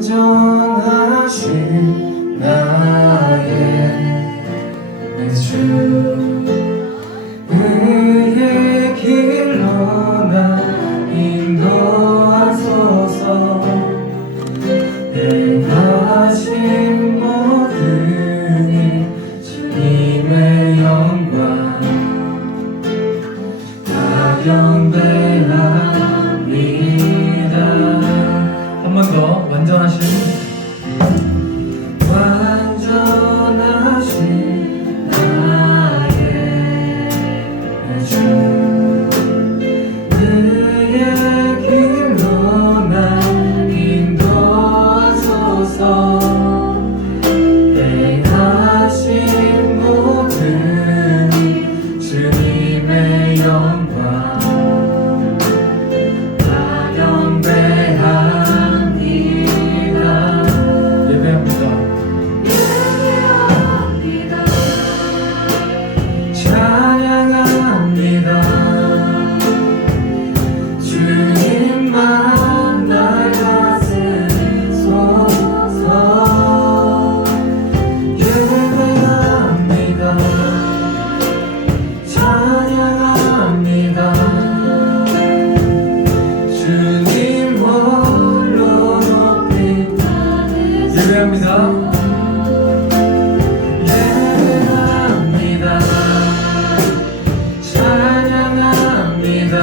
완전하신 나의 주, 의의 길로 나 인도하소서. 행하신 모든 일 주님의 영광 다 경배합니다. 한 번 더 완전하신 나의 주, 그의 길로 나 인도하소서. 행하신 모든 일 주님의 영광 다 경배합니다. 예배합니다. 찬양합니다. 주님만 날 다스리소서. 예배합니다. 찬양합니다. 주님 홀로 높이 예배합니다. 찬양합니다.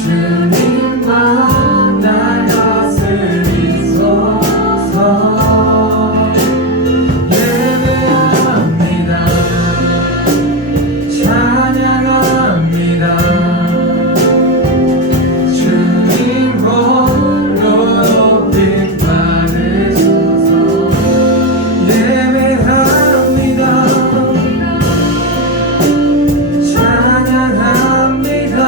주님만 날 다스리소서. 예배합니다. 찬양합니다. 주님 홀로 높이 받으소서. 예배합니다. 찬양합니다.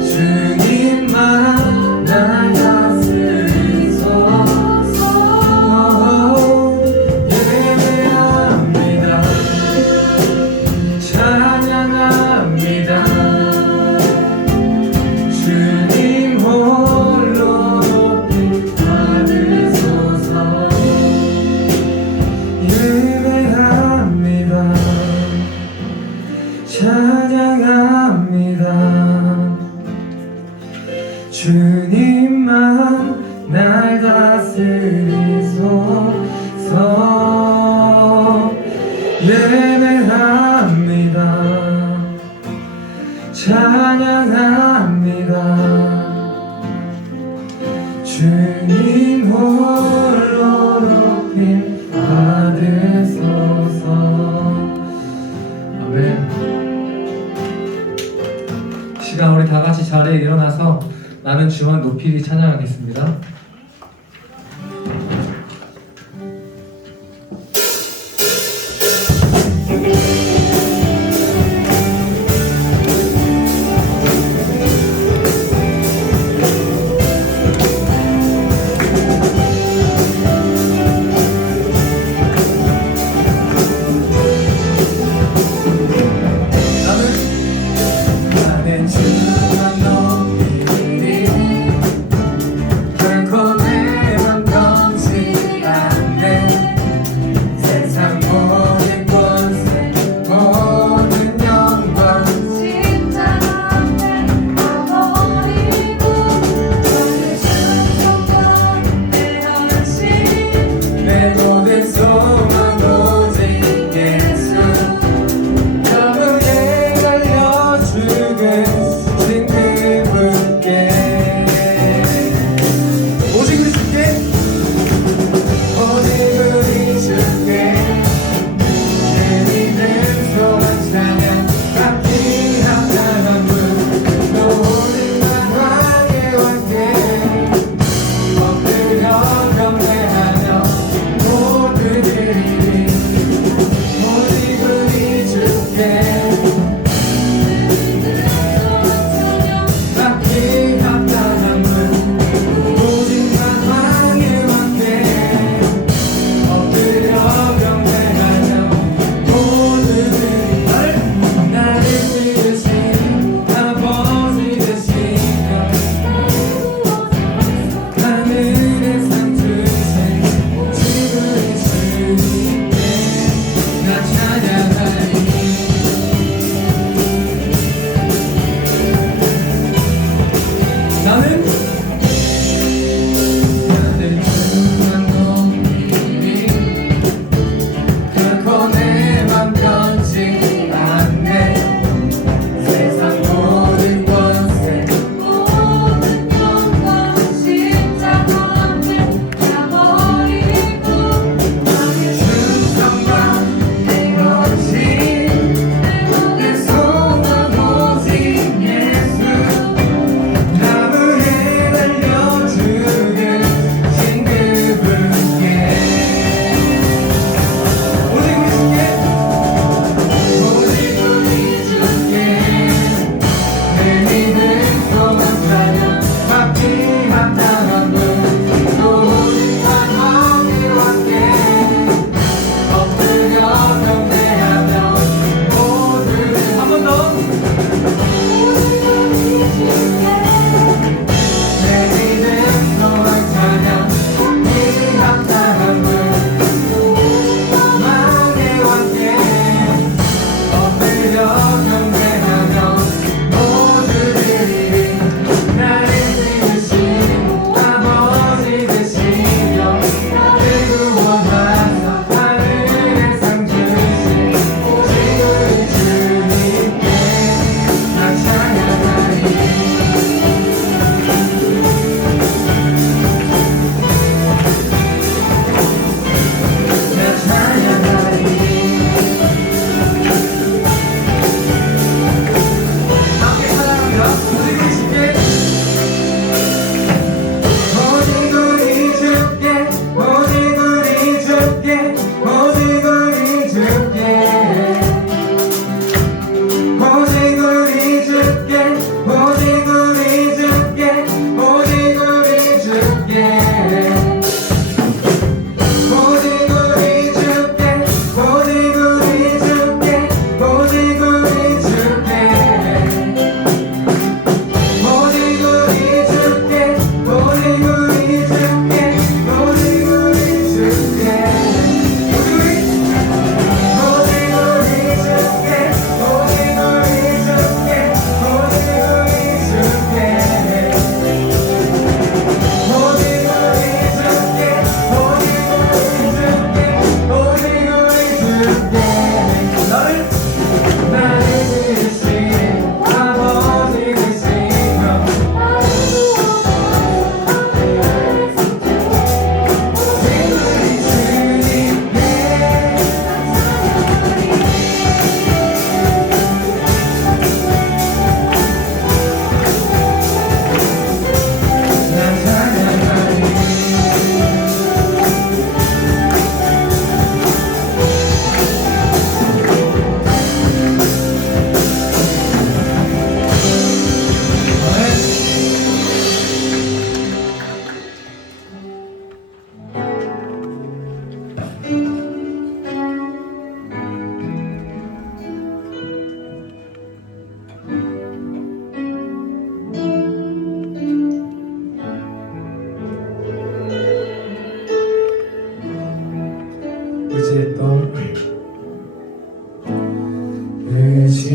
주님만 날 다스리소서. 예배합니다. 찬양합니다. 주님 홀로 높이 받으소서. 예배합니다. 찬양합니다. 주님만 날 다스리소서. 예배합니다. 찬양합니다. 주님 홀로 높임 받으소서. 아멘. 시간 우리 다 같이 자리에 일어나서 나는 주와 높이 찬양하겠습니다. 나는 주만 높이리 결코 나는 주만 높이리 결코 내 맘 변치 않네 세상 모든 것에 모든 영광 십자가 앞에 가버리고 나의 충성과 내 거짓 내 소망 오직 예수 나무에 달려 죽으신 그분께 오직 우리 주께 내 믿음 소망 찬양 받기 합당한 분 오직 하나님과 함께 엎드려 경배하며 모든 한 번 더 내 믿음 소망 찬양 받기 합당한 분 만의 왕께 엎드려 경배하며 모두들이 나를 지으신 아버지 되시며 나를 구원하사 하늘의 상 주신 오직 우리 주님께 나 찬양하리 나 찬양하리 함께 찬양합니다. 오직 우리 주께 오직 우리 주께 오직 우리 주께 오직 우리 주께 오직 우리 주께 오직 우리 주께 오직 우리 주께 오직 우리 주께 오직 우리 주께 오직 우리 주께 오직 우리 주께 오직 우리 주께 오직 우리 주께 오직 우리 주께 오직 우리 주께 오직 우리 주께 오직 우리 주께 나를 지으신 아버지 되시며 우리 주님께 난 찬양하리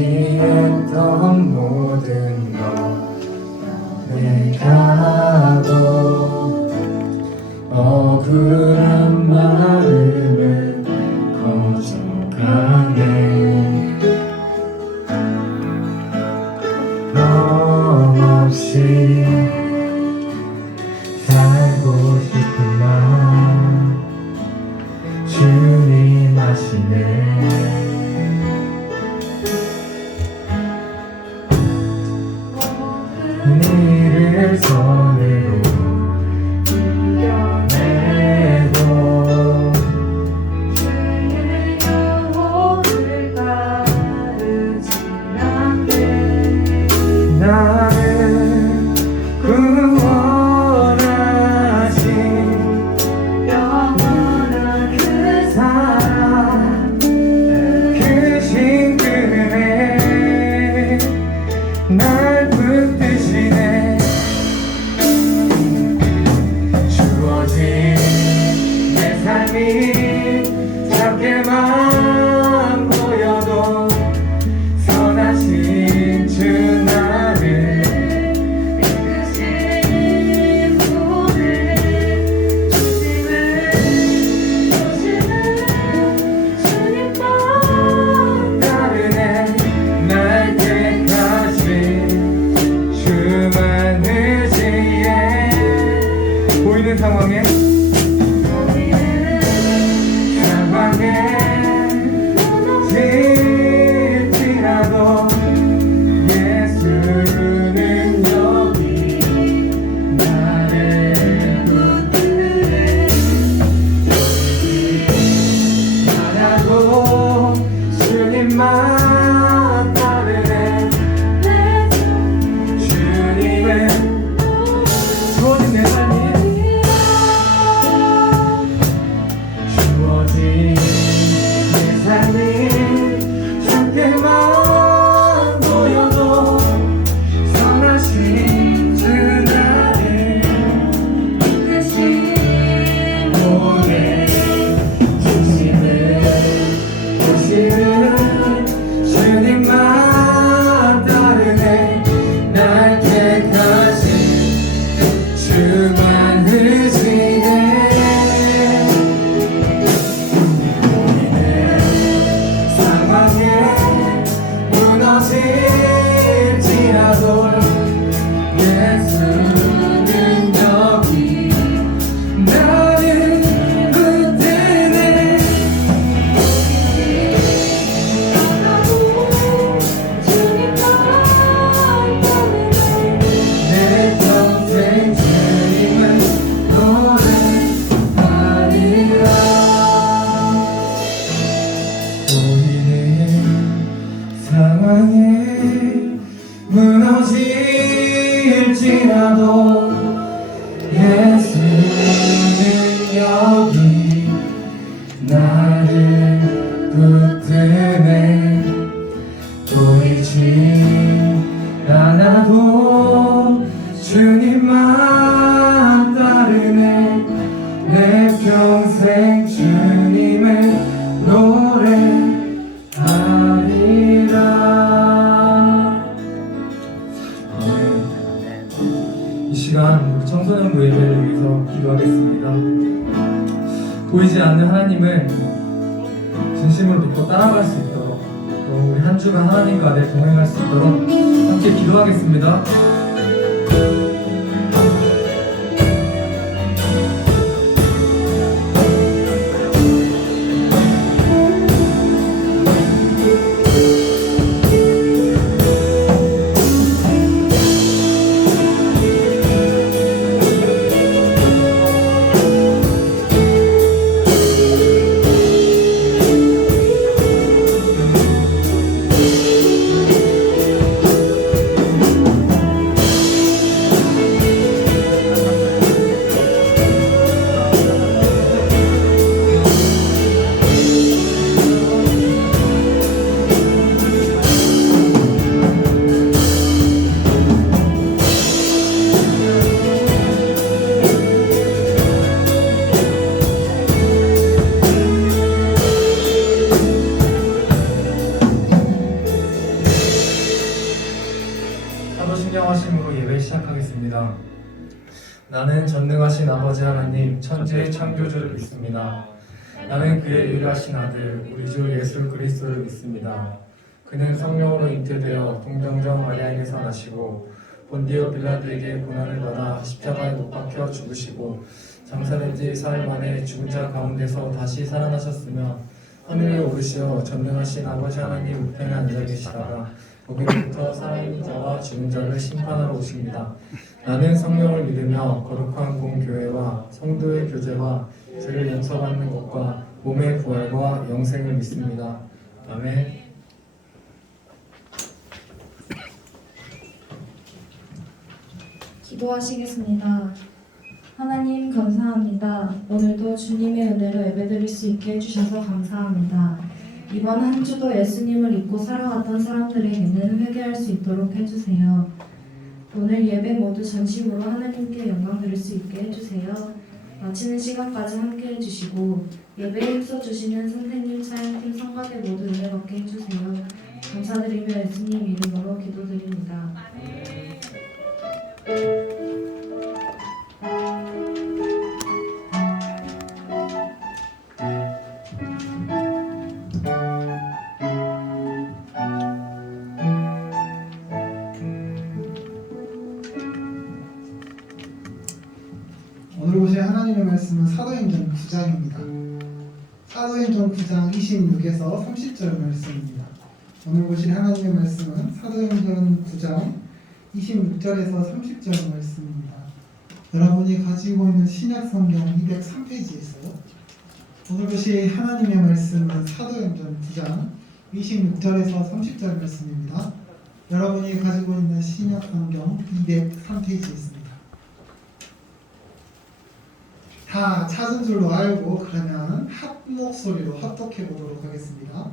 의지했던 모든 것 내가도 억울한 마음을 거쳐가네 너 없이 살고 싶은 맘 주님 아시네 이를 손으로 이겨내고 주의 영혼을 가르지 않네 나를 구원하신 영원한 그 사랑 그 신금에 날 붙드시네 주어진 내 삶이 작게만 보여도 선하신 주 나를 이끄시 아니라도 예수는 여기 나를 붙드네. 보이지 않아도 주님만 따르네. 내 평생 주님의 노래하리라. 이 시간 우리 청소년부 예배를 위해서 기도하겠습니다. 보이지 않는 하나님을 진심으로 믿고 따라갈 수 있도록, 또 우리 한 주간 하나님과 내 동행할 수 있도록 함께 기도하겠습니다. 사도신경하심으로 예배 시작하겠습니다. 나는 전능하신 아버지 하나님 천지의 창조주를 믿습니다. 나는 그의 유일하신 아들 우리 주 예수 그리스도를 믿습니다. 그는 성령으로 잉태되어 동정정 마리아에게서 나시고 본디오 빌라도에게 고난을 받아 십자가에 못 박혀 죽으시고 장사된 지 사흘 만에 죽은 자 가운데서 다시 살아나셨으며 하늘에 오르시어 전능하신 아버지 하나님 우편에 앉아 계시다가 거기로부터 살아있는 자와 죽은 자를 심판하러 오십니다. 나는 성령을 믿으며 거룩한 공교회와 성도의 교제와 죄를 용서받는 것과 몸의 부활과 영생을 믿습니다. 아멘. 기도하시겠습니다. 하나님 감사합니다. 오늘도 주님의 은혜로 예배드릴 수 있게 해주셔서 감사합니다. 이번 한 주도 예수님을 잊고 살아왔던 사람들에게는 회개할 수 있도록 해주세요. 오늘 예배 모두 전심으로 하나님께 영광 드릴 수 있게 해주세요. 마치는 시간까지 함께 해주시고 예배에 힘써주시는 선생님, 차영팀, 성가대 모두 은혜 받게 해주세요. 감사드리며 예수님 이름으로 기도드립니다. 오늘 보실 하나님의 말씀은 사도행전 9장입니다. 사도행전 9장 26에서 30절 말씀입니다. 오늘 보실 하나님의 말씀은 사도행전 9장 26절에서 30절 말씀입니다. 여러분이 가지고 있는 신약성경 203페이지에 있어요. 오늘 보실 하나님의 말씀은 사도행전 9장 26절에서 30절 말씀입니다. 여러분이 가지고 있는 신약성경 203페이지에 있습니다. 다 찾은 줄로 알고 그러면 한 목소리로 합독해 보도록 하겠습니다.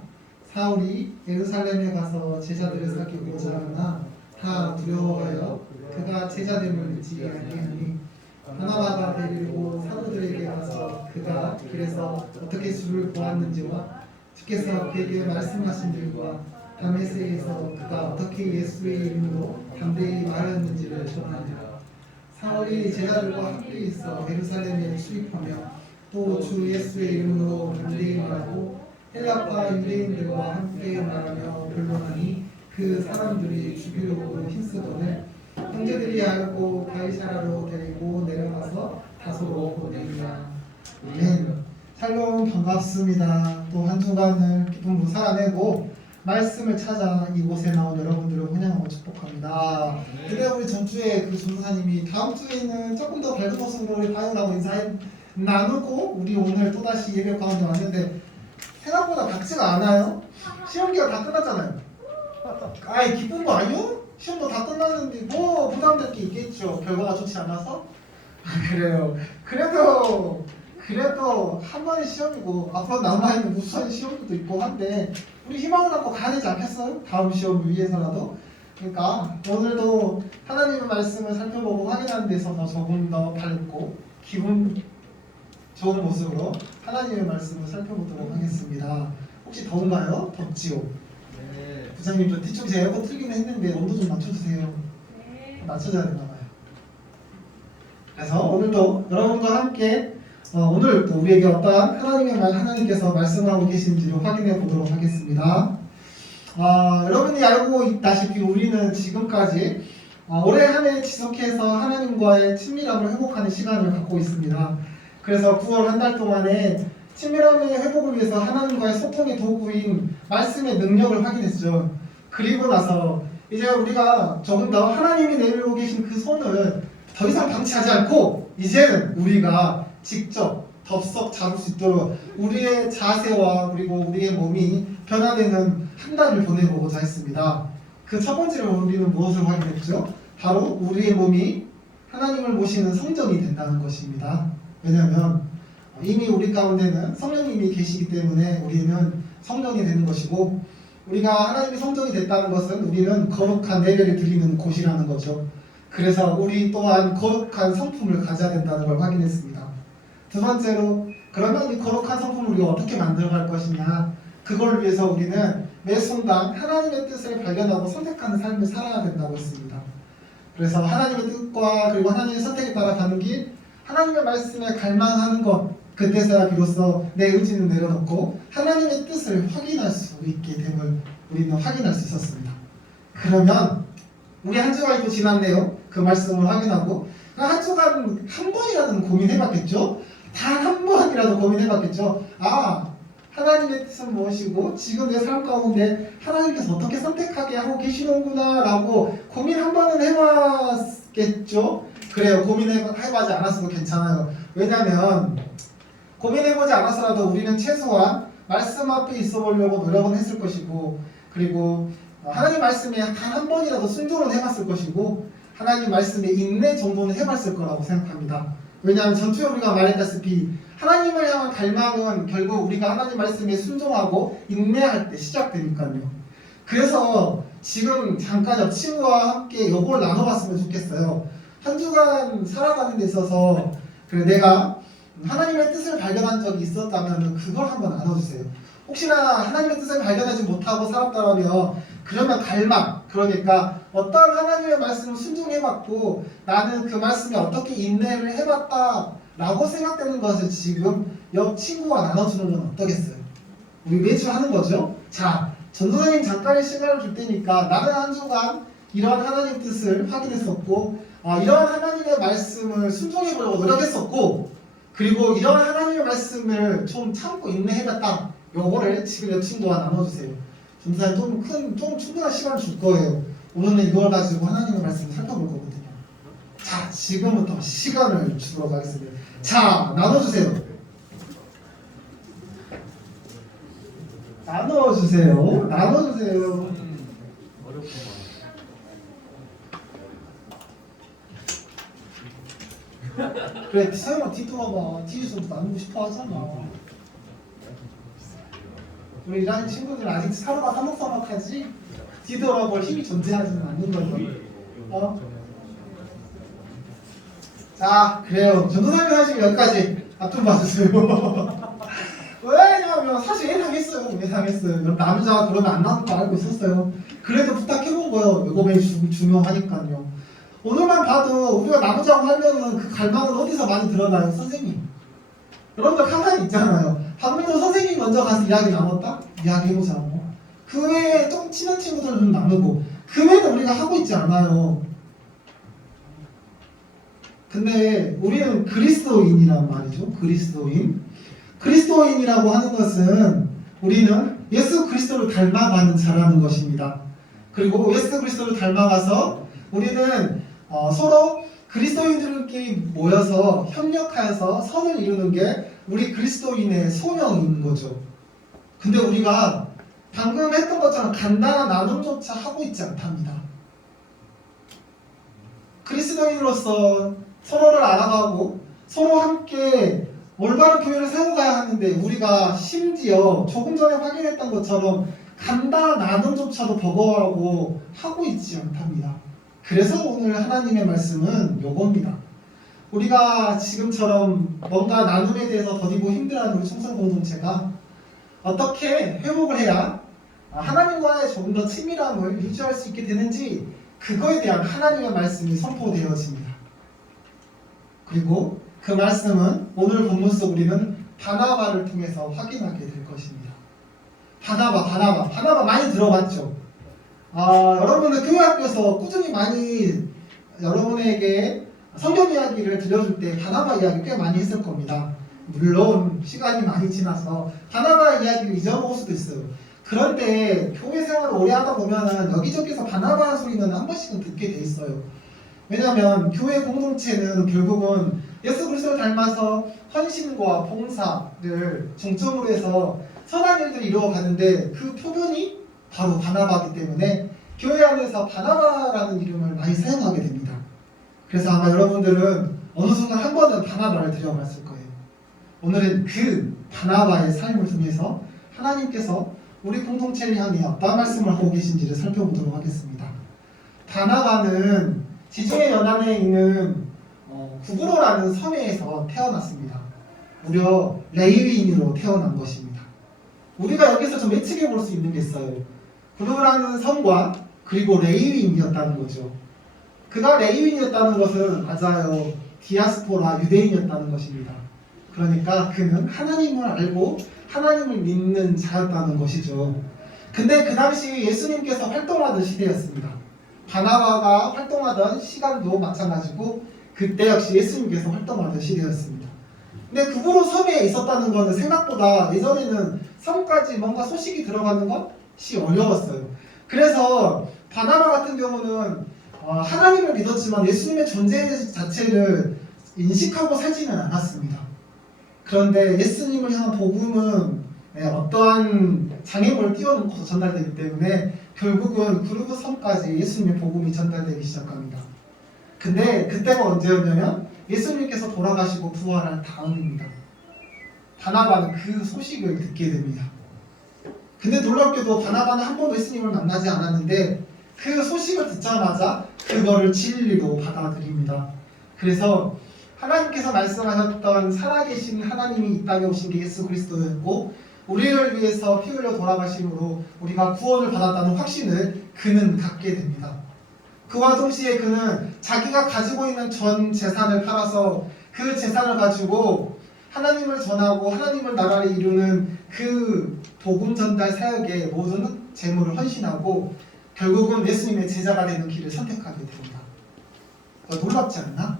사울이 예루살렘에 가서 제자들을 사귀고자 하나 다 두려워하여 그가 제자됨을 믿지 아니하니 바나바가 데리고 사도들에게 가서 그가 길에서 어떻게 주를 보았는지와 주께서 그에게 말씀하신 일과 다메섹에서 그가 어떻게 예수의 이름으로 담대히 말하였는지를 전하니라. 사울이 제자들과 함께 있어 예루살렘에 출입하며 또 주 예수의 이름으로 담대히 말하고 헬라파 유대인들과 함께 말하며 변론하니 그 사람들이 죽이려고 힘쓰거늘 형제들이 알고 가이사라로 데리고 내려가서 다소로 보내니라. 아멘. 샬롬, 반갑습니다. 또 한 주간을 기쁨으로 살아내고 말씀을 찾아 이곳에 나온 여러분들을 환영하고 축복합니다. 그래 우리 전주에 그 전도사님이 다음 주에는 조금 더 밝은 모습으로 우리 바이오라고 인사해 나누고 우리 오늘 또다시 예배 가운데 왔는데 생각보다 밝지가 않아요. 시험기가 다 끝났잖아요. 아이 기쁜 거 아니요? 시험도 다 끝났는데 뭐 부담될 게 있겠죠. 결과가 좋지 않아서. 그래요. 그래도 한 번의 시험이고 앞으로 남아있는 무수한 시험도 있고 한데 우리 희망을 갖고 가야 되지 않겠어요? 다음 시험을 위해서라도. 그러니까 오늘도 하나님의 말씀을 살펴보고 확인하는 데 있어서 조금 더 밝고 기분 좋은 모습으로 하나님의 말씀을 살펴보도록 하겠습니다. 혹시 더운가요? 덥지요? 네. 부장님 저 뒤쪽에 에어컨 틀기는 했는데 온도 좀 맞춰주세요. 맞춰줘야 되나 봐요. 그래서 오늘도 여러분과 함께 오늘 또 우리에게 어떠한 하나님께서 말씀하고 계신지를 확인해 보도록 하겠습니다. 여러분이 알고 있다시피 우리는 지금까지 올해 한 해 지속해서 하나님과의 친밀함을 회복하는 시간을 갖고 있습니다. 그래서 9월 한 달 동안에 친밀함의 회복을 위해서 하나님과의 소통의 도구인 말씀의 능력을 확인했죠. 그리고 나서 이제 우리가 조금 더 하나님이 내밀고 계신 그 손을 더 이상 방치하지 않고 이제는 우리가 직접 덥석 잡을 수 있도록 우리의 자세와 그리고 우리의 몸이 변화되는 한 달을 보내보고자 했습니다. 그 첫 번째로 우리는 무엇을 확인했죠? 바로 우리의 몸이 하나님을 모시는 성전이 된다는 것입니다. 왜냐하면 이미 우리 가운데는 성령님이 계시기 때문에 우리는 성전이 되는 것이고 우리가 하나님의 성전이 됐다는 것은 우리는 거룩한 예배를 드리는 곳이라는 거죠. 그래서 우리 또한 거룩한 성품을 가져야 된다는 걸 확인했습니다. 두 번째로 그러면 이 거룩한 성품을 우리가 어떻게 만들어갈 것이냐, 그걸 위해서 우리는 매 순간 하나님의 뜻을 발견하고 선택하는 삶을 살아야 된다고 했습니다. 그래서 하나님의 뜻과 그리고 하나님의 선택에 따라 가는 길, 하나님의 말씀에 갈망하는 것, 그때서야 비로소 내 의지는 내려놓고 하나님의 뜻을 확인할 수 있게 됨을 우리는 확인할 수 있었습니다. 그러면 우리 한 주가 또 지났네요. 그 말씀을 확인하고 한 주간 한 번이라도 고민해봤겠죠? 단 한 번이라도 고민해봤겠죠? 하나님의 뜻은 무엇이고 지금 내 삶 가운데 하나님께서 어떻게 선택하게 하고 계시는구나 라고 고민 한 번은 해봤겠죠? 그래요. 고민해보지 않았어도 괜찮아요. 왜냐하면 고민해보지 않았어라도 우리는 최소한 말씀 앞에 있어 보려고 노력은 했을 것이고, 그리고 하나님 말씀에 단 한 번이라도 순종을 해봤을 것이고, 하나님 말씀에 인내 정도는 해봤을 거라고 생각합니다. 왜냐하면 전투에 우리가 말했다시피 하나님을 향한 갈망은 결국 우리가 하나님 말씀에 순종하고 인내할 때 시작되니까요. 그래서 지금 잠깐 친구와 함께 요걸 나눠봤으면 좋겠어요. 한 주간 살아가는 데 있어서 내가 하나님의 뜻을 발견한 적이 있었다면 그걸 한번 나눠주세요. 혹시나 하나님의 뜻을 발견하지 못하고 살았다면 그러면 갈망, 그러니까 어떤 하나님의 말씀을 순종해봤고 나는 그 말씀에 어떻게 인내를 해봤다 라고 생각되는 것을 지금 옆 친구와 나눠주는 건 어떠겠어요? 우리 매주 하는 거죠. 자, 전도사님 잠깐의 시간을 줄 테니까 나는 한 주간 이러한 하나님의 뜻을 확인했었고 이러한 하나님의 말씀을 순종해보려고 노력했었고, 그리고 이러한 하나님의 말씀을 좀 참고 인내해봤다, 요거를 지금 옆 친구와 나눠주세요. 전도사님 좀 충분한 시간을 줄 거예요. 오늘은 이걸 가지고 하나님의 말씀을 살펴볼 거거든요. 자, 지금부터 시간을 주도록 하겠습니다. 자, 나눠주세요. 나눠주세요. 그래, 서영아 뒤돌아봐. 뒤에서 나누고 싶어 하잖아. 우리 일하는 친구들 아직 서로가 사먹사먹하지? 뒤돌아볼 힘이 존재하지는 않는 거죠. 자, 그래요. 전도사님 하시면 여기까지 앞좀 봐주세요. 왜냐면 사실 예상했어요. 남자 그러면 안 나올 거 알고 있었어요. 그래도 부탁해본 거예요. 이거 매우 중요하니까요. 오늘만 봐도 우리가 나누자고 하면은 그 갈망은 어디서 많이 드러나요? 선생님. 여러분들 가만히 있잖아요. 방금도 선생님이 먼저 가서 이야기 나눴다? 이야기해보자고. 그 외에 좀 친한 친구들은 좀 나누고, 그 외에는 우리가 하고 있지 않아요. 근데 우리는 그리스도인이란 말이죠. 그리스도인이라고 하는 것은 우리는 예수 그리스도를 닮아가는 자라는 것입니다. 그리고 예수 그리스도를 닮아가서 우리는 서로 그리스도인들끼리 모여서 협력하여서 선을 이루는 게 우리 그리스도인의 소명인 거죠. 근데 우리가 방금 했던 것처럼 간단한 나눔조차 하고 있지 않답니다. 그리스도인으로서 서로를 알아가고 서로 함께 올바른 교회를 세워가야 하는데 우리가 심지어 조금 전에 확인했던 것처럼 간다 나눔조차도 버거워하고 하고 있지 않답니다. 그래서 오늘 하나님의 말씀은 요겁니다. 우리가 지금처럼 뭔가 나눔에 대해서 더디고 힘들어하는 우리 청소 공동체가 어떻게 회복을 해야 하나님과의 조금 더 친밀함을 유지할 수 있게 되는지 그거에 대한 하나님의 말씀이 선포되어집니다. 그리고 그 말씀은 오늘 본문 속 우리는 바나바를 통해서 확인하게 될 것입니다. 바나바 많이 들어봤죠? 여러분들 교회학교에서 꾸준히 많이 여러분에게 성경 이야기를 들려줄 때 바나바 이야기 꽤 많이 했을 겁니다. 물론 시간이 많이 지나서 바나바 이야기를 잊어먹을 수도 있어요. 그런데 교회 생활을 오래 하다 보면은 여기저기서 바나바 소리는 한 번씩은 듣게 돼 있어요. 왜냐하면 교회 공동체는 결국은 예수 그리스도를 닮아서 헌신과 봉사를 중점으로 해서 선한 일들을 이루어가는데 그 표본이 바로 바나바이기 때문에 교회 안에서 바나바라는 이름을 많이 사용하게 됩니다. 그래서 아마 여러분들은 어느 순간 한 번은 바나바를 들여봤을 거예요. 오늘은 그 바나바의 삶을 통해서 하나님께서 우리 공동체를 향해 어떤 말씀을 하고 계신지를 살펴보도록 하겠습니다. 바나바는 지중해 연안에 있는 구브로라는 섬에서 태어났습니다. 무려 레위인으로 태어난 것입니다. 우리가 여기서 좀 예측해 볼 수 있는 게 있어요. 구브로라는 섬과 그리고 레위인이었다는 거죠. 그가 레위인이었다는 것은 맞아요. 디아스포라 유대인이었다는 것입니다. 그러니까 그는 하나님을 알고 하나님을 믿는 자였다는 것이죠. 근데 그 당시 예수님께서 활동하던 시대였습니다. 바나바가 활동하던 시간도 마찬가지고 그때 역시 예수님께서 활동하던 시대였습니다. 근데 구브로 섬에 있었다는 것은 생각보다 예전에는 섬까지 뭔가 소식이 들어가는 것이 어려웠어요. 그래서 바나바 같은 경우는 하나님을 믿었지만 예수님의 존재 자체를 인식하고 살지는 않았습니다. 그런데 예수님을 향한 복음은 어떠한 장애물을 띄워놓고서 전달되기 때문에 결국은 구르브 섬까지 예수님의 복음이 전달되기 시작합니다. 근데 그때가 언제였냐면 예수님께서 돌아가시고 부활한 다음입니다. 바나바는 그 소식을 듣게 됩니다. 근데 놀랍게도 바나바는 한 번도 예수님을 만나지 않았는데 그 소식을 듣자마자 그거를 진리로 받아들입니다. 그래서 하나님께서 말씀하셨던 살아계신 하나님이 이 땅에 오신 게 예수 그리스도였고 우리를 위해서 피 흘려 돌아가심으로 우리가 구원을 받았다는 확신을 그는 갖게 됩니다. 그와 동시에 그는 자기가 가지고 있는 전 재산을 팔아서 그 재산을 가지고 하나님을 전하고 하나님을 나라를 이루는 그 복음 전달 사역에 모든 재물을 헌신하고 결국은 예수님의 제자가 되는 길을 선택하게 됩니다. 놀랍지 않나?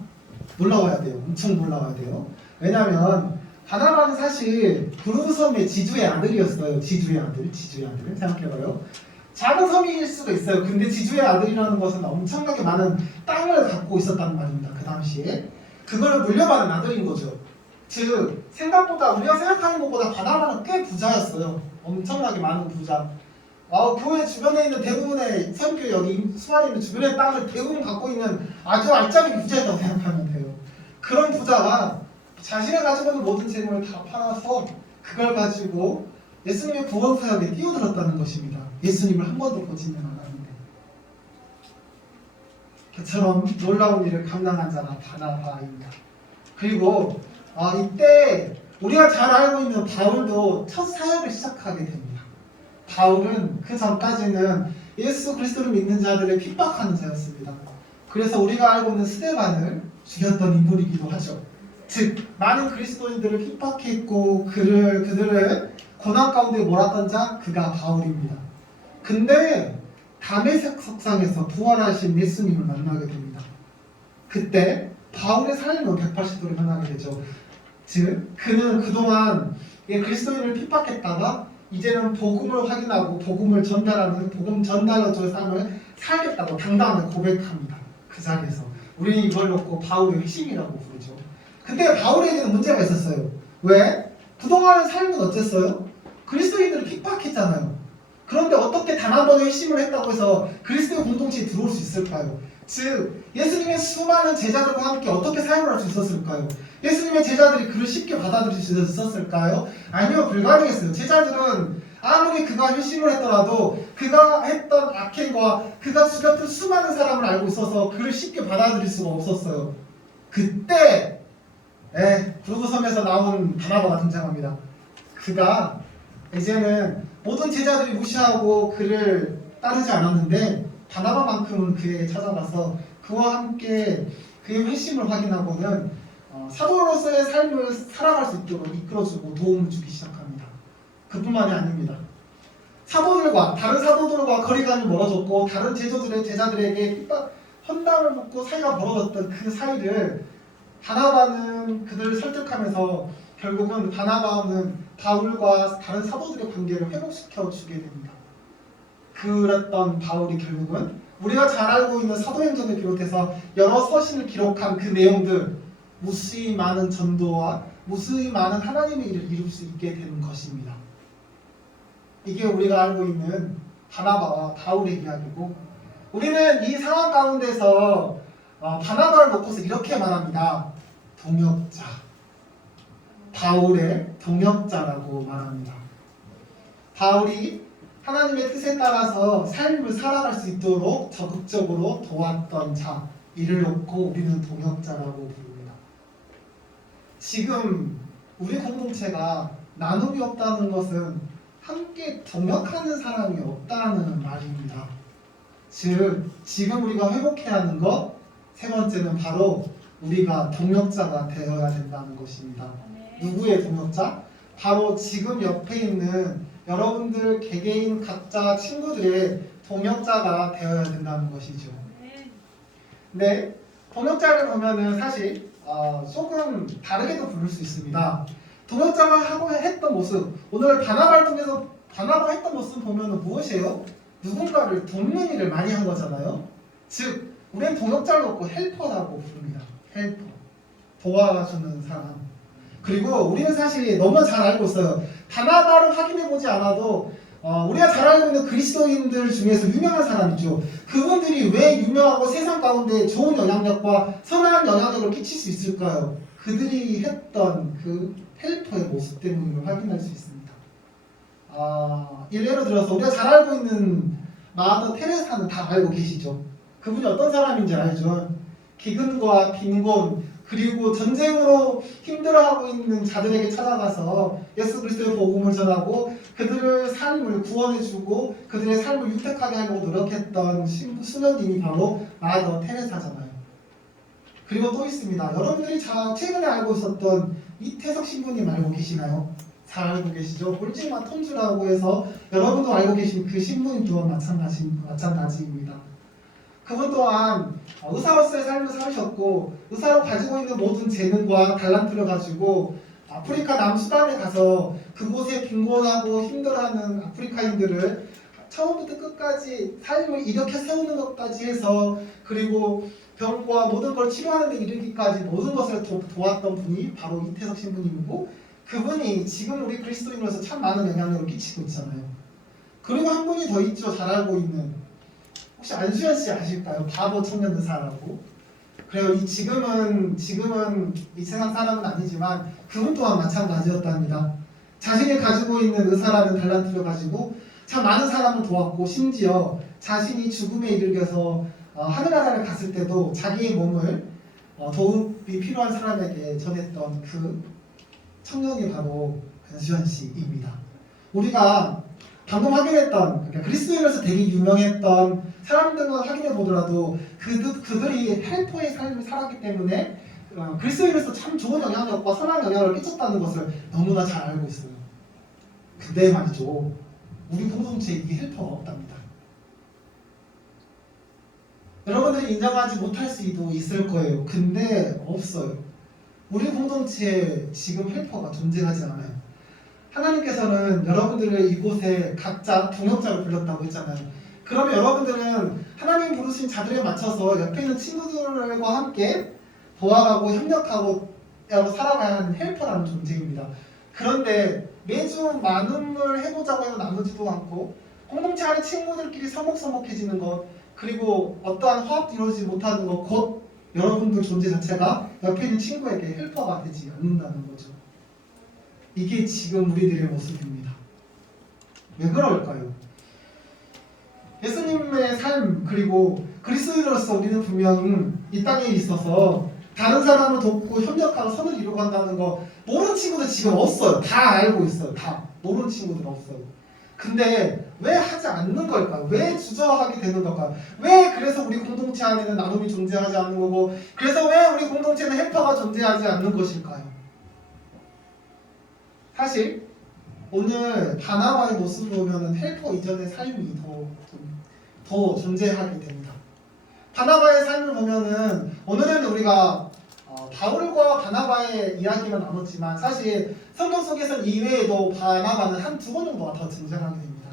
놀라워야 돼요. 엄청 놀라워야 돼요. 왜냐하면 바나바는 사실 구르브 섬의 지주의 아들이었어요. 지주의 아들 생각해봐요. 작은 섬일 수도 있어요. 근데 지주의 아들이라는 것은 엄청나게 많은 땅을 갖고 있었단 말입니다. 그 당시에 그걸 물려받은 아들인 거죠. 즉 생각보다 우리가 생각하는 것보다 바나바는 꽤 부자였어요. 엄청나게 많은 부자. 교회 주변에 있는 대부분의 선교 여기 수많이 있는 주변의 땅을 대부분 갖고 있는 아주 알짜리 부자였다고 생각하면 돼요. 그런 부자가 자신이 가지고 있는 모든 재물을 다 팔아서 그걸 가지고 예수님의 구원 사역에 뛰어들었다는 것입니다. 예수님을 한 번도 보지는 않았는데 그처럼 놀라운 일을 감당한 자가 바나바입니다. 그리고 이때 우리가 잘 알고 있는 바울도 첫 사역을 시작하게 됩니다. 바울은 그 전까지는 예수 그리스도를 믿는 자들을 핍박하는 자였습니다. 그래서 우리가 알고 있는 스데반을 죽였던 인물이기도 하죠. 즉 많은 그리스도인들을 핍박했고 그들을 고난 가운데 몰았던 자 그가 바울입니다. 근데 다메섹 석상에서 부활하신 예수님을 만나게 됩니다. 그때 바울의 삶은 180도를 변하게 되죠. 즉 그는 그동안 그리스도인을 핍박했다가 이제는 복음을 확인하고 복음을 전달하는 복음 전달자의 삶을 살겠다고 당당하게 고백합니다. 그 자리에서 우리는 이걸 놓고 바울의 핵심이라고 부르죠. 근데 바울에게는 문제가 있었어요. 왜? 그동안의 삶은 어땠어요? 그리스도인들을 핍박했잖아요. 그런데 어떻게 단 한 번의 핵심을 했다고 해서 그리스도의 공동체에 들어올 수 있을까요? 즉 예수님의 수많은 제자들과 함께 어떻게 사용을 할 수 있었을까요? 예수님의 제자들이 그를 쉽게 받아들일 수 있었을까요? 아니요, 불가능했어요. 제자들은 아무리 그가 회심을 했더라도 그가 했던 악행과 그가 죽였던 수많은 사람을 알고 있어서 그를 쉽게 받아들일 수가 없었어요. 그때 구구섬에서 나온 바나바가 등장합니다. 그가 이제는 모든 제자들이 무시하고 그를 따르지 않았는데 바나바만큼은 그에게 찾아가서 그와 함께 그의 회심을 확인하고는 사도로서의 삶을 살아갈 수 있도록 이끌어주고 도움을 주기 시작합니다. 그뿐만이 아닙니다. 다른 사도들과 거리감이 멀어졌고 다른 제자들에게 핍박, 헌담을 받고 사이가 멀어졌던 그 사이를 바나바는 그들을 설득하면서 결국은 바나바는 바울과 다른 사도들의 관계를 회복시켜 주게 됩니다. 그랬던 바울이 결국은 우리가 잘 알고 있는 사도행전을 비롯해서 여러 서신을 기록한 그 내용들, 무수히 많은 전도와 무수히 많은 하나님의 일을 이룰 수 있게 되는 것입니다. 이게 우리가 알고 있는 바나바와 바울의 이야기고, 우리는 이 상황 가운데서 바나바를 놓고서 이렇게 말합니다. 동역자, 바울의 동역자라고 말합니다. 바울이 하나님의 뜻에 따라서 삶을 살아갈 수 있도록 적극적으로 도왔던 자, 이를 놓고 우리는 동역자라고 부릅니다. 지금 우리 공동체가 나눔이 없다는 것은 함께 동역하는 사람이 없다는 말입니다. 즉, 지금 우리가 회복해야 하는 것, 세 번째는 바로 우리가 동역자가 되어야 된다는 것입니다. 누구의 동역자? 바로 지금 옆에 있는 여러분들 개개인 각자 친구들의 동역자가 되어야 된다는 것이죠. 네, 동역자를 보면은 사실 조금 다르게도 부를 수 있습니다. 동역자가 하고 했던 모습, 오늘 바나바를 통해서 바나바가 했던 모습 보면은 무엇이에요? 누군가를 돕는 일을 많이 한 거잖아요. 즉, 우리는 동역자를 놓고 헬퍼라고 부릅니다. 헬퍼, 도와주는 사람. 그리고 우리는 사실 너무 잘 알고 있어요. 바나바를 확인해보지 않아도 우리가 잘 알고 있는 그리스도인들 중에서 유명한 사람이죠. 그분들이 왜 유명하고 세상 가운데 좋은 영향력과 선한 영향력을 끼칠 수 있을까요? 그들이 했던 그 헬퍼의 모습 때문을 확인할 수 있습니다. 예를 들어서 우리가 잘 알고 있는 마더 테레사는 다 알고 계시죠. 그분이 어떤 사람인지 알죠. 기근과 빈곤, 그리고 전쟁으로 힘들어하고 있는 자들에게 찾아가서 예수 그리스도의 복음을 전하고 그들의 삶을 구원해주고 그들의 삶을 윤택하게 하려고 노력했던 수녀님이 바로 마더 테레사잖아요. 그리고 또 있습니다. 여러분들이 최근에 알고 있었던 이태석 신부님 알고 계시나요? 잘 알고 계시죠? 홀직마 톰주라고 해서 여러분도 알고 계신 그 신부님 또한 마찬가지입니다. 그분 또한 의사로서의 삶을 살으셨고 의사로 가지고 있는 모든 재능과 달란트를 가지고 아프리카 남수단에 가서 그곳에 빈곤하고 힘들어하는 아프리카인들을 처음부터 끝까지 삶을 일으켜 세우는 것까지 해서 그리고 병과 모든 걸 치료하는 데 이르기까지 모든 것을 도왔던 분이 바로 이태석 신부님이고, 그분이 지금 우리 그리스도인으로서 참 많은 영향력을 끼치고 있잖아요. 그리고 한 분이 더 있죠. 잘 알고 있는, 혹시 안수현 씨 아실까요? 바보 청년 의사라고. 그래요. 지금은 이 세상 사람은 아니지만 그분 또한 마찬가지였답니다. 자신이 가지고 있는 의사라는 달란트를 가지고 참 많은 사람을 도왔고, 심지어 자신이 죽음에 이르러서 하늘나라를 갔을 때도 자기의 몸을 도움이 필요한 사람에게 전했던 그 청년이 바로 안수현 씨입니다. 우리가 방금 확인했던, 그러니까 그리스도인으로서 되게 유명했던 사람들만 확인해 보더라도 그들이 헬퍼의 삶을 살았기 때문에 그리스도인으로서 참 좋은 영향력과 선한 영향을 끼쳤다는 것을 너무나 잘 알고 있어요. 근데 말이죠, 우리 공동체에 이게 헬퍼가 없답니다. 여러분들이 인정하지 못할 수도 있을 거예요. 근데 없어요. 우리 공동체에 지금 헬퍼가 존재하지 않아요. 하나님께서는 여러분들을 이곳에 각자 동역자로 불렀다고 했잖아요. 그러면 여러분들은 하나님 부르신 자들에 맞춰서 옆에 있는 친구들과 함께 도와가고 협력하고 살아가야 하는 헬퍼라는 존재입니다. 그런데 매주 나눔을 해보자고 해도 나누지도 않고 공동체 안에 친구들끼리 서먹서먹해지는 것, 그리고 어떠한 화합도 이루어지지 못하는 것, 곧 여러분들 존재 자체가 옆에 있는 친구에게 헬퍼가 되지 않는다는 거죠. 이게 지금 우리들의 모습입니다. 왜 그럴까요? 예수님의 삶, 그리고 그리스도인으로서 우리는 분명 이 땅에 있어서 다른 사람을 돕고 협력하고 선을 이루고 한다는 거 모르는 친구들 지금 없어요. 다 알고 있어요. 다 모르는 친구들 없어요. 근데 왜 하지 않는 걸까요? 왜 주저하게 되는 걸까요? 왜 그래서 우리 공동체 안에는 나눔이 존재하지 않는 거고, 그래서 왜 우리 공동체는 헬퍼가 존재하지 않는 것일까요? 사실 오늘 바나바의 모습을 보면 헬퍼 이전의 삶이 더 존재하게 됩니다. 바나바의 삶을 보면은 오늘은 우리가 바울과 바나바의 이야기만 나눴지만 사실 성경 속에서는 이외에도 바나바는 한두 번 정도가 더 등장하게 됩니다.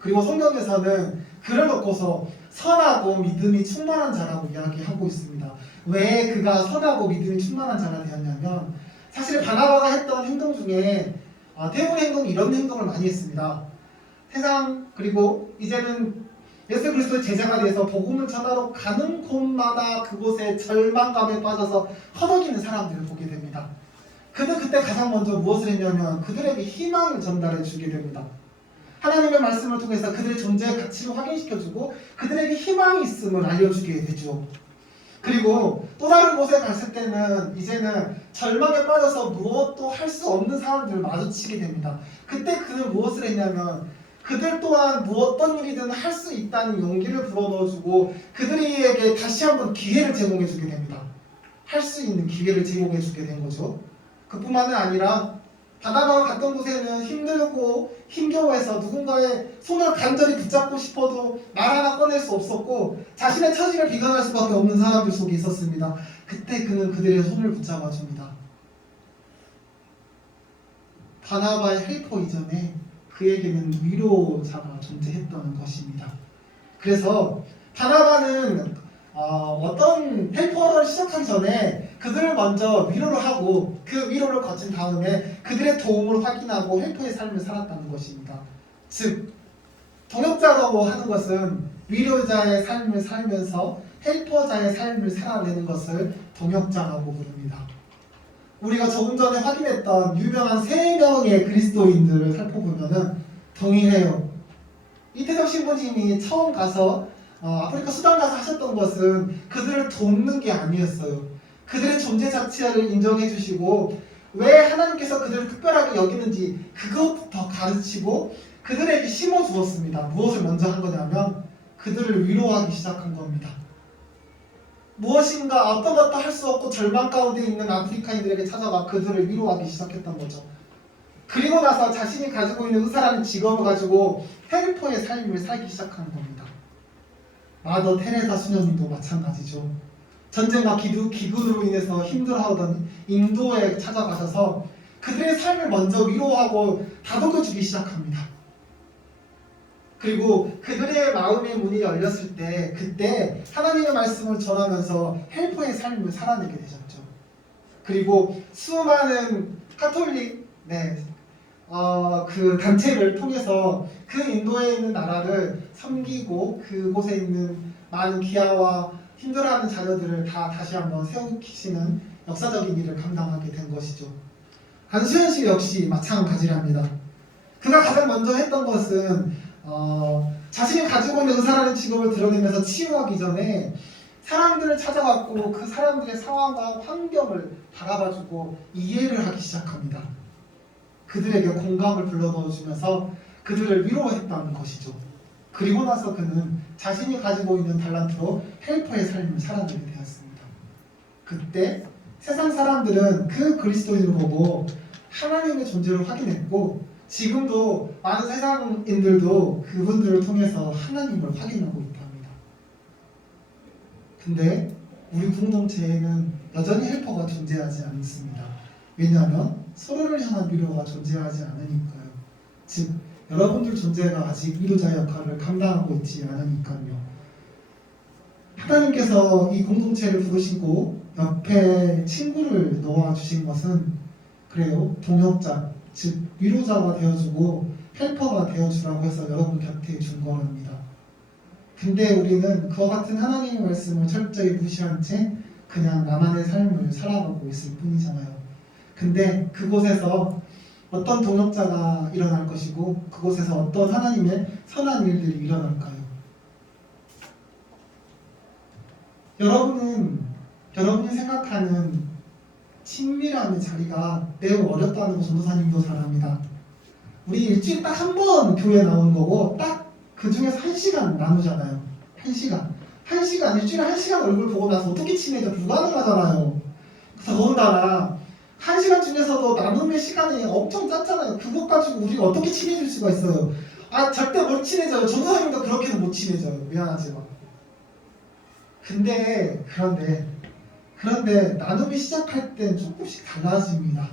그리고 성경에서는 그를 놓고서 선하고 믿음이 충만한 자라고 이야기하고 있습니다. 왜 그가 선하고 믿음이 충만한 자가 되었냐면 사실 바나바가 했던 행동 중에 대부분의 행동이 이런 행동을 많이 했습니다. 세상 그리고 이제는 예수 그리스도의 제자가 돼서 복음을 전하러 가는 곳마다 그곳에 절망감에 빠져서 허덕이는 사람들을 보게 됩니다. 그는 그때 가장 먼저 무엇을 했냐면 그들에게 희망을 전달해 주게 됩니다. 하나님의 말씀을 통해서 그들의 존재의 가치를 확인시켜주고 그들에게 희망이 있음을 알려주게 되죠. 그리고 또 다른 곳에 갔을 때는 이제는 절망에 빠져서 무엇도 할 수 없는 사람들을 마주치게 됩니다. 그때 그는 무엇을 했냐면 그들 또한 어떤 일이든 할 수 있다는 용기를 불어넣어주고 그들에게 다시 한번 기회를 제공해주게 됩니다. 할 수 있는 기회를 제공해주게 된 거죠. 그뿐만은 아니라 바나바가 갔던 곳에는 힘들고 힘겨워해서 누군가의 손을 간절히 붙잡고 싶어도 말 하나 꺼낼 수 없었고 자신의 처지를 비관할 수밖에 없는 사람들 속에 있었습니다. 그때 그는 그들의 손을 붙잡아 줍니다. 바나바의 헬퍼 이전에 그에게는 위로자가 존재했던 것입니다. 그래서 바나바는 어떤 헬퍼를 시작하기 전에 그들을 먼저 위로를 하고 그 위로를 거친 다음에 그들의 도움을 확인하고 헬퍼의 삶을 살았다는 것입니다. 즉 동역자라고 하는 것은 위로자의 삶을 살면서 헬퍼자의 삶을 살아내는 것을 동역자라고 부릅니다. 우리가 조금 전에 확인했던 유명한 3명의 그리스도인들을 살펴보면 동일해요. 이태석 신부님이 처음 가서 아프리카 수단 가서 하셨던 것은 그들을 돕는 게 아니었어요. 그들의 존재 자체를 인정해 주시고 왜 하나님께서 그들을 특별하게 여기는지 그것부터 가르치고 그들에게 심어 주었습니다. 무엇을 먼저 한 거냐면 그들을 위로하기 시작한 겁니다. 무엇인가 어떤 것도 할 수 없고 절망 가운데 있는 아프리카인들에게 찾아가 그들을 위로하기 시작했던 거죠. 그리고 나서 자신이 가지고 있는 의사라는 직업을 가지고 헬퍼의 삶을 살기 시작하는 겁니다. 마더 테레사 수녀님도 마찬가지죠. 전쟁과 기근으로 인해서 힘들어하던 인도에 찾아가셔서 그들의 삶을 먼저 위로하고 다독여주기 시작합니다. 그리고 그들의 마음의 문이 열렸을 때 그때 하나님의 말씀을 전하면서 헬퍼의 삶을 살아내게 되셨죠. 그리고 수많은 카톨릭 그 단체를 통해서 그 인도에 있는 나라를 섬기고 그곳에 있는 많은 기아와 힘들어하는 자녀들을 다시 한번 세우시는 역사적인 일을 감당하게 된 것이죠. 안수현 씨 역시 마찬가지랍니다. 그가 가장 먼저 했던 것은 자신이 가지고 있는 의사라는 직업을 드러내면서 치유하기 전에 사람들을 찾아갔고 그 사람들의 상황과 환경을 바라봐주고 이해를 하기 시작합니다. 그들에게 공감을 불러넣어주면서 그들을 위로했다는 것이죠. 그리고 나서 그는 자신이 가지고 있는 달란트로 헬퍼의 삶을 살아내게 되었습니다. 그때 세상 사람들은 그 그리스도인을 보고 하나님의 존재를 확인했고 지금도 많은 세상인들도 그분들을 통해서 하나님을 확인하고 있답니다. 근데 우리 공동체에는 여전히 헬퍼가 존재하지 않습니다. 왜냐하면 서로를 향한 위로가 존재하지 않으니까요. 즉 여러분들 존재가 아직 위로자 역할을 감당하고 있지 않으니까요. 하나님께서 이 공동체를 부르시고 옆에 친구를 놓아주신 것은 그래요. 동역자, 즉 위로자가 되어주고 헬퍼가 되어주라고 해서 여러분 곁에 준 거랍니다. 근데 우리는 그와 같은 하나님의 말씀을 철저히 무시한 채 그냥 나만의 삶을 살아가고 있을 뿐이잖아요. 근데 그곳에서 어떤 동역자가 일어날 것이고 그곳에서 어떤 하나님의 선한 일들이 일어날까요? 여러분이 생각하는 친밀함의 자리가 매우 어렵다는 거 전도사님도 잘 압니다. 우리 일주일에 딱 한 번 교회 나오는 거고 딱 그 중에서 1시간 나누잖아요. 1시간. 1시간, 일주일에 1시간 얼굴 보고 나서 어떻게 친해져? 불가능하잖아요. 그래서 더군다나 1시간 중에서도 나눔의 시간이 엄청 짧잖아요. 그것 가지고 우리가 어떻게 친해질 수가 있어요? 아, 절대 못 친해져요. 전도사님도 그렇게는 못 친해져요. 미안하지만. 그런데 나눔이 시작할 땐 조금씩 달라집니다.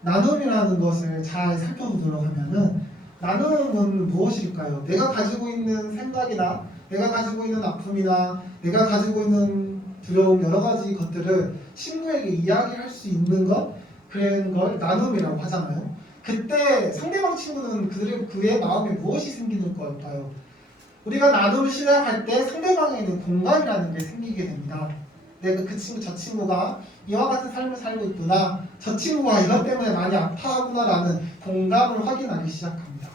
나눔이라는 것을 잘 살펴보도록 하면은 나눔은 무엇일까요? 내가 가지고 있는 생각이나 내가 가지고 있는 아픔이나 내가 가지고 있는 두려움 여러 가지 것들을 친구에게 이야기할 수 있는 것 그런 걸 나눔이라고 하잖아요. 그때 상대방 친구는 그의 마음에 무엇이 생기는 걸까요? 우리가 나눔을 시작할 때 상대방에는 공감이라는 게 생기게 됩니다. 내가 그 친구 저 친구가 이와 같은 삶을 살고 있구나, 저 친구가 이것 때문에 많이 아파하구나라는 공감을 확인하기 시작합니다.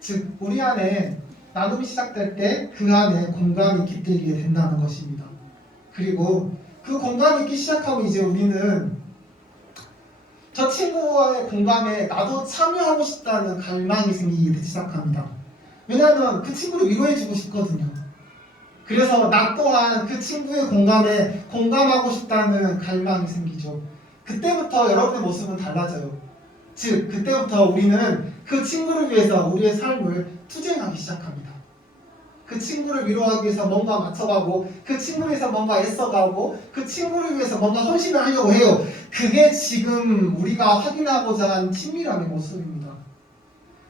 즉 우리 안에 나눔이 시작될 때 그 안에 공감이 깃들게 된다는 것입니다. 그리고 그 공감이 있기 시작하면 이제 우리는 저 친구와의 공감에 나도 참여하고 싶다는 갈망이 생기기 시작합니다. 왜냐하면 그 친구를 위로해주고 싶거든요. 그래서 나 또한 그 친구의 공감에 공감하고 싶다는 갈망이 생기죠. 그때부터 여러분의 모습은 달라져요. 즉 그때부터 우리는 그 친구를 위해서 우리의 삶을 투쟁하기 시작합니다. 그 친구를 위로하기 위해서 뭔가 맞춰가고 그 친구를 위해서 뭔가 애써가고 그 친구를 위해서 뭔가 헌신을 하려고 해요. 그게 지금 우리가 확인하고자 하는 친밀함의 모습입니다.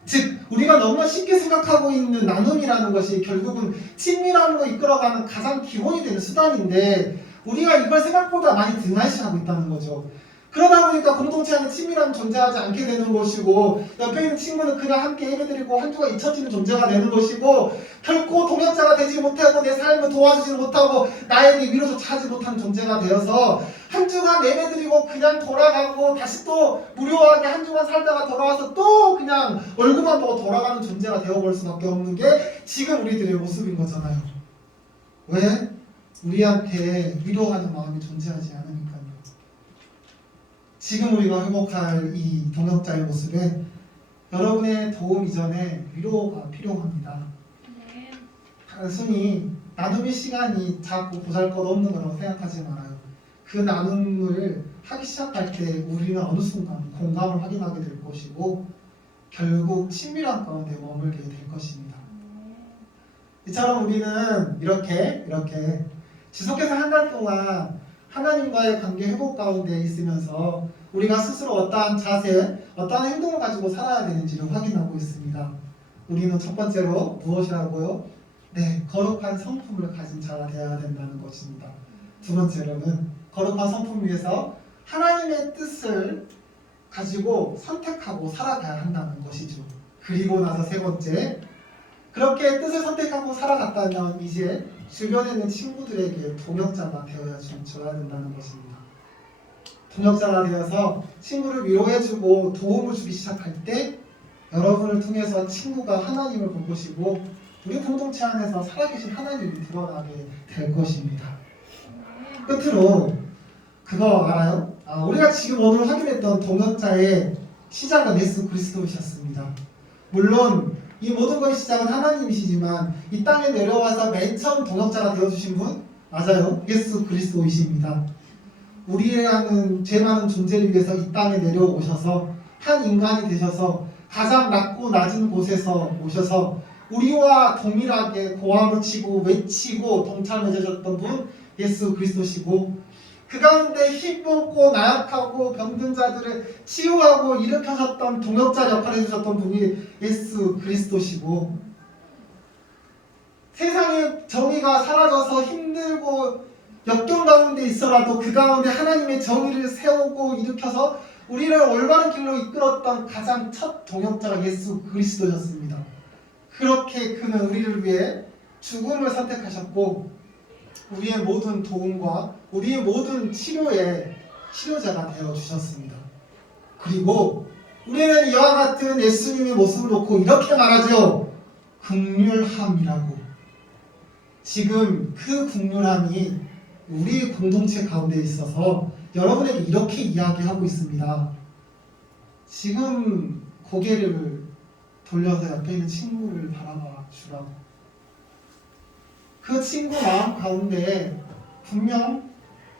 즉 우리가 너무나 쉽게 생각하고 있는 나눔이라는 것이 결국은 친밀함으로 이끌어가는 가장 기본이 되는 수단인데 우리가 이걸 생각보다 많이 등한시하고 있다는 거죠. 그러다 보니까 공동체 안에 친밀함이 존재하지 않게 되는 것이고 옆에 있는 친구는 그냥 함께 예배드리고 한 주가 잊혀지는 존재가 되는 것이고 결코 동역자가 되지 못하고 내 삶을 도와주지 못하고 나에게 위로조차 하지 못하는 존재가 되어서 한 주간 예배드리고 그냥 돌아가고 다시 또 무료하게 한 주간 살다가 돌아와서 또 그냥 얼굴만 보고 돌아가는 존재가 되어버릴 수밖에 없는 게 지금 우리들의 모습인 거잖아요. 왜? 우리한테 위로하는 마음이 존재하지 않으니까요. 지금 우리가 회복할 이 동역자의 모습에 여러분의 도움 이전에 위로가 필요합니다. 단순히 나눔의 시간이 자꾸 보잘것없는 거라고 생각하지 말아요. 그 나눔을 하기 시작할 때 우리는 어느 순간 공감을 확인하게 될 것이고 결국 친밀한 가운데 머물게 될 것입니다. 이처럼 우리는 이렇게 지속해서 한 달 동안 하나님과의 관계 회복 가운데 있으면서 우리가 스스로 어떠한 자세, 어떠한 행동을 가지고 살아야 되는지를 확인하고 있습니다. 우리는 첫 번째로 무엇이라고요? 네, 거룩한 성품을 가진 자가 되어야 된다는 것입니다. 두 번째로는 거룩한 성품 위에서 하나님의 뜻을 가지고 선택하고 살아가야 한다는 것이죠. 그리고 나서 세 번째, 그렇게 뜻을 선택하고 살아갔다면 이제 주변에 있는 친구들에게 동역자가 되어줘야 된다는 것입니다. 동역자가 되어서 친구를 위로해주고 도움을 주기 시작할 때 여러분을 통해서 친구가 하나님을 볼 것이고 우리 공동체 안에서 살아계신 하나님이 드러나게 될 것입니다. 끝으로 그거 알아요? 우리가 지금 오늘 확인했던 동역자의 시작은 예수 그리스도이셨습니다. 물론 이 모든 것의 시작은 하나님이시지만 이 땅에 내려와서 맨 처음 동역자가 되어주신 분? 맞아요. 예수 그리스도이십니다. 우리라는 죄 많은 존재를 위해서 이 땅에 내려오셔서 한 인간이 되셔서 가장 낮고 낮은 곳에서 오셔서 우리와 동일하게 고함을 치고 외치고 동참해 주셨던 분 예수 그리스도시고 그 가운데 힘없고 나약하고 병든 자들을 치유하고 일으켜셨던 동역자 역할을 해주셨던 분이 예수 그리스도시고 세상의 정의가 사라져서 힘들고 역경 가운데 있어라도 그 가운데 하나님의 정의를 세우고 일으켜서 우리를 올바른 길로 이끌었던 가장 첫 동역자가 예수 그리스도였습니다. 그렇게 그는 우리를 위해 죽음을 선택하셨고 우리의 모든 도움과 우리의 모든 치료의 치료자가 되어 주셨습니다. 그리고 우리는 이와 같은 예수님의 모습을 놓고 이렇게 말하죠. 긍휼함이라고. 지금 그 긍휼함이 우리 공동체 가운데 있어서 여러분에게 이렇게 이야기하고 있습니다. 지금 고개를 돌려서 옆에 있는 친구를 바라봐 주라고. 그 친구 마음 가운데 분명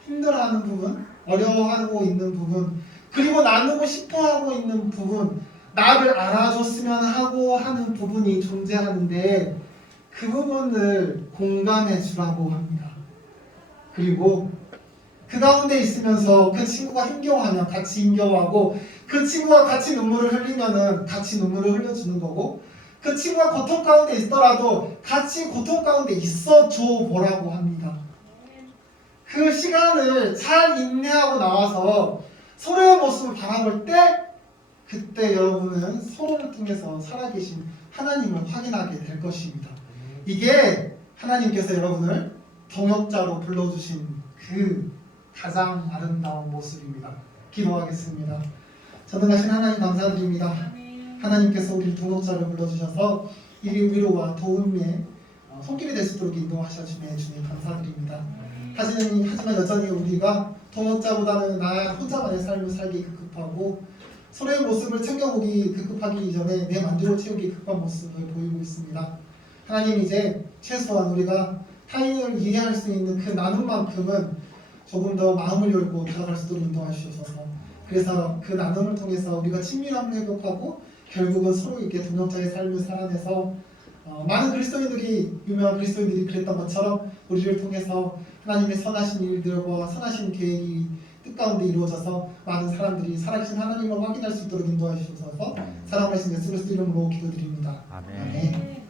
힘들어하는 부분, 어려워하고 있는 부분, 그리고 나누고 싶어하고 있는 부분, 나를 알아줬으면 하고 하는 부분이 존재하는데 그 부분을 공감해 주라고 합니다. 그리고 그 가운데 있으면서 그 친구가 힘겨워하면 같이 힘겨워하고 그 친구가 같이 눈물을 흘리면은 같이 눈물을 흘려주는 거고 그 친구가 고통 가운데 있더라도 같이 고통 가운데 있어줘 보라고 합니다. 그 시간을 잘 인내하고 나와서 서로의 모습을 바라볼 때 그때 여러분은 서로를 통해서 살아계신 하나님을 확인하게 될 것입니다. 이게 하나님께서 여러분을 동역자로 불러주신 그 가장 아름다운 모습입니다. 기도하겠습니다. 전능하신 하나님 감사드립니다. 하나님께서 우리 동역자를 불러주셔서 이 위로와 도움의 손길이 될 수 있도록 인도하셔주네 주님 감사드립니다. 하지만 여전히 우리가 동역자보다는 나 혼자만의 삶을 살기 급급하고 서로의 모습을 챙겨보기 급급하기 이전에 내 만족을 채우기 급한 모습을 보이고 있습니다. 하나님 이제 최소한 우리가 타인을 이해할 수 있는 그 나눔만큼은 조금 더 마음을 열고 다가갈 수 있도록 인도하시옵소서. 그래서 그 나눔을 통해서 우리가 친밀함을 회복하고 결국은 서로에게 동역자의 삶을 살아내서 많은 그리스도인들이 유명한 그리스도인들이 그랬던 것처럼 우리를 통해서 하나님의 선하신 일들과 선하신 계획이 뜻 가운데 이루어져서 많은 사람들이 살아계신 하나님을 확인할 수 있도록 인도하시옵소서. 사랑하신 예수 그리스도 이름으로 기도드립니다. 아멘.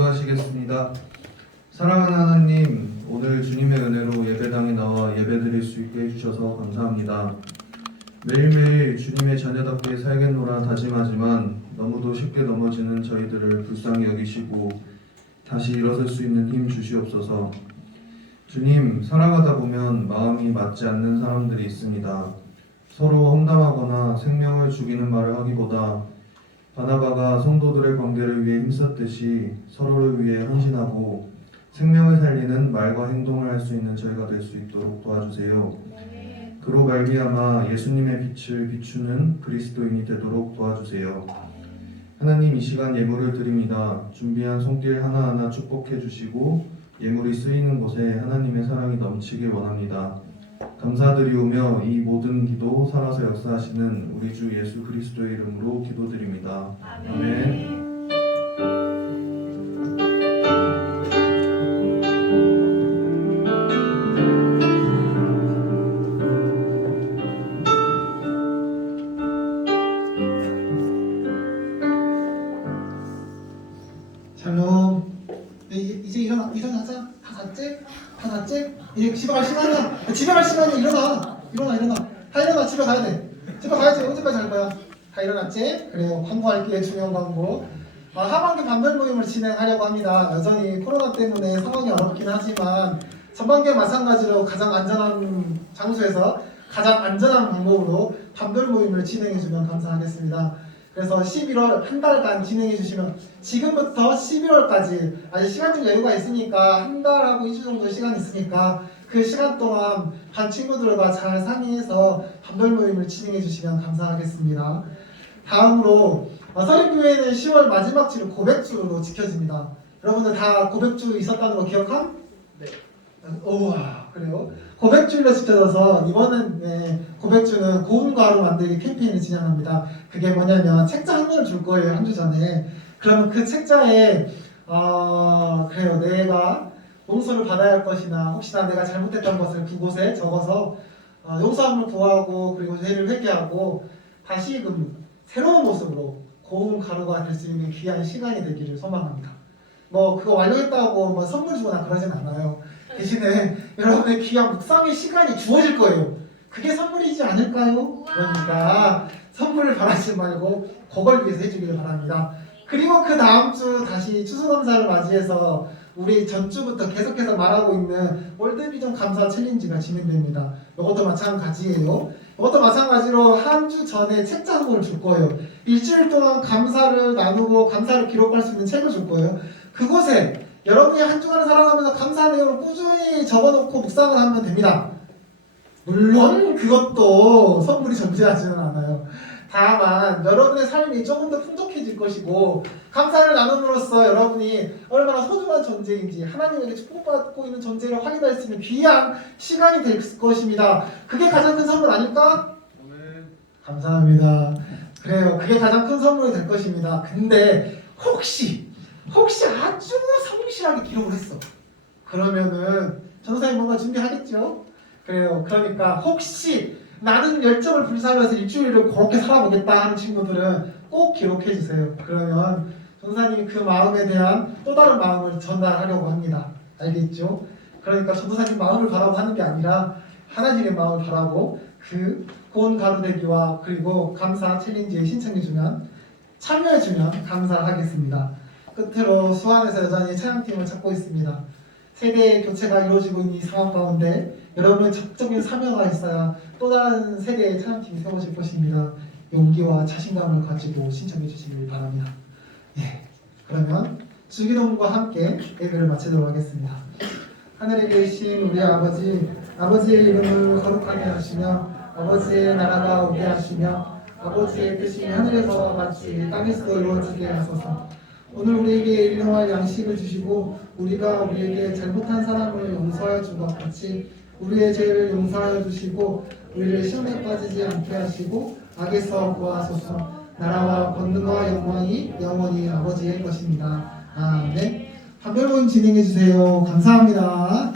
기도하시겠습니다. 사랑하는 하나님, 오늘 주님의 은혜로 예배당에 나와 예배드릴 수 있게 해주셔서 감사합니다. 매일매일 주님의 자녀답게 살겠노라 다짐하지만 너무도 쉽게 넘어지는 저희들을 불쌍히 여기시고 다시 일어설 수 있는 힘 주시옵소서. 주님, 살아가다 보면 마음이 맞지 않는 사람들이 있습니다. 서로 험담하거나 생명을 죽이는 말을 하기보다 바나바가 성도들의 관계를 위해 힘썼듯이 서로를 위해 헌신하고 생명을 살리는 말과 행동을 할 수 있는 저희가 될 수 있도록 도와주세요. 그로 말미암아 예수님의 빛을 비추는 그리스도인이 되도록 도와주세요. 하나님, 이 시간 예물을 드립니다. 준비한 손길 하나하나 축복해 주시고 예물이 쓰이는 곳에 하나님의 사랑이 넘치길 원합니다. 감사드리오며 이 모든 기도 살아서 역사하시는 우리 주 예수 그리스도의 이름으로 기도드립니다. 아멘. 샬롬. 이제 일어나자. 다 잤지? 다 잤지? 이제 집에 갈 시간이야. 집에 갈 시간이야. 일어나. 다 일어나. 집에 가야 돼. 집에 가야지. 언제까지 잘 거야? 다 일어났지? 그래요. 광고할게요. 중요한 광고. 하반기 반별 모임을 진행하려고 합니다. 여전히 코로나 때문에 상황이 어렵긴 하지만 전반기와 마찬가지로 가장 안전한 장소에서 가장 안전한 방법으로 반별 모임을 진행해주면 감사하겠습니다. 그래서 11월 한 달간 진행해 주시면 지금부터 11월까지 아직 시간적 여유가 있으니까 한 달하고 2주 정도 시간이 있으니까 그 시간 동안 반 친구들과 잘 상의해서 반별 모임을 진행해 주시면 감사하겠습니다. 다음으로 서린교회는 10월 마지막 주를 고백주로 지켜집니다. 여러분들 다 고백주 있었다는 거 기억함? 네. 우와, 그래요? 고백주일로 지켜져서 이번엔 고백주는 고운 가루 만들기 캠페인을 진행합니다. 그게 뭐냐면 책자 한 권을 줄 거예요. 한 주 전에. 그러면 그 책자에 그래요. 내가 용서를 받아야 할 것이나 혹시나 내가 잘못했던 것을 그곳에 적어서 용서함을 구하고 그리고 죄를 회개하고 다시금 새로운 모습으로 고운 가루가 될 수 있는 귀한 시간이 되기를 소망합니다. 뭐 그거 완료했다고 뭐 선물 주거나 그러진 않아요. 대신에 여러분의 귀한 묵상의 시간이 주어질 거예요. 그게 선물이지 않을까요? 그러니까 선물을 바라지 말고 그걸 위해서 해주기를 바랍니다. 그리고 그 다음 주 다시 추수감사를 맞이해서 우리 전주부터 계속해서 말하고 있는 월드비전 감사 챌린지가 진행됩니다. 이것도 마찬가지예요. 이것도 마찬가지로 한 주 전에 책자 한 권을 줄 거예요. 일주일 동안 감사를 나누고 감사를 기록할 수 있는 책을 줄 거예요. 그곳에 여러분이 한 주간을 살아가면서 감사한 내용을 꾸준히 적어놓고 묵상을 하면 됩니다. 물론 그것도 선물이 존재하지는 않아요. 다만 여러분의 삶이 조금 더 풍족해질 것이고 감사를 나눔으로써 여러분이 얼마나 소중한 존재인지 하나님에게 축복받고 있는 존재를 확인할 수 있는 귀한 시간이 될 것입니다. 그게 가장 큰 선물 아닐까? 감사합니다. 그래요. 그게 가장 큰 선물이 될 것입니다. 근데 혹시 아주 성실하게 기록을 했어. 그러면은 전도사님 뭔가 준비하겠죠? 그래요. 그러니까 혹시 나는 열정을 불사르면서 일주일을 그렇게 살아보겠다 하는 친구들은 꼭 기록해 주세요. 그러면 전도사님이 그 마음에 대한 또 다른 마음을 전달하려고 합니다. 알겠죠? 그러니까 전도사님 마음을 바라고 하는 게 아니라 하나님의 마음을 바라고 그 고운 가루 되기와 그리고 감사 챌린지에 신청해주면 참여해주면 감사하겠습니다. 끝으로 수원에서 여전히 찬양팀을 찾고 있습니다. 세대의 교체가 이루어지고 있는 이 상황 가운데 여러분의 적극적인 사명가 있어야 또 다른 세대의 찬양팀이 세워질 것입니다. 용기와 자신감을 가지고 신청해 주시길 바랍니다. 예, 그러면 주기도문과 함께 예배를 마치도록 하겠습니다. 하늘에 계신 우리 아버지의 이름을 거룩하게 하시며 아버지의 나라가 오게 하시며 아버지의 뜻이 하늘에서와 같이 땅에서도 이루어지게 하소서. 오늘 우리에게 일용할 양식을 주시고 우리가 우리에게 잘못한 사람을 용서하여 준 것 같이 우리의 죄를 용서하여 주시고 우리를 시험에 빠지지 않게 하시고 악에서 구하소서. 나라와 권능과 영광이 영원히 아버지의 것입니다. 아멘. 판별문 진행해 주세요. 감사합니다.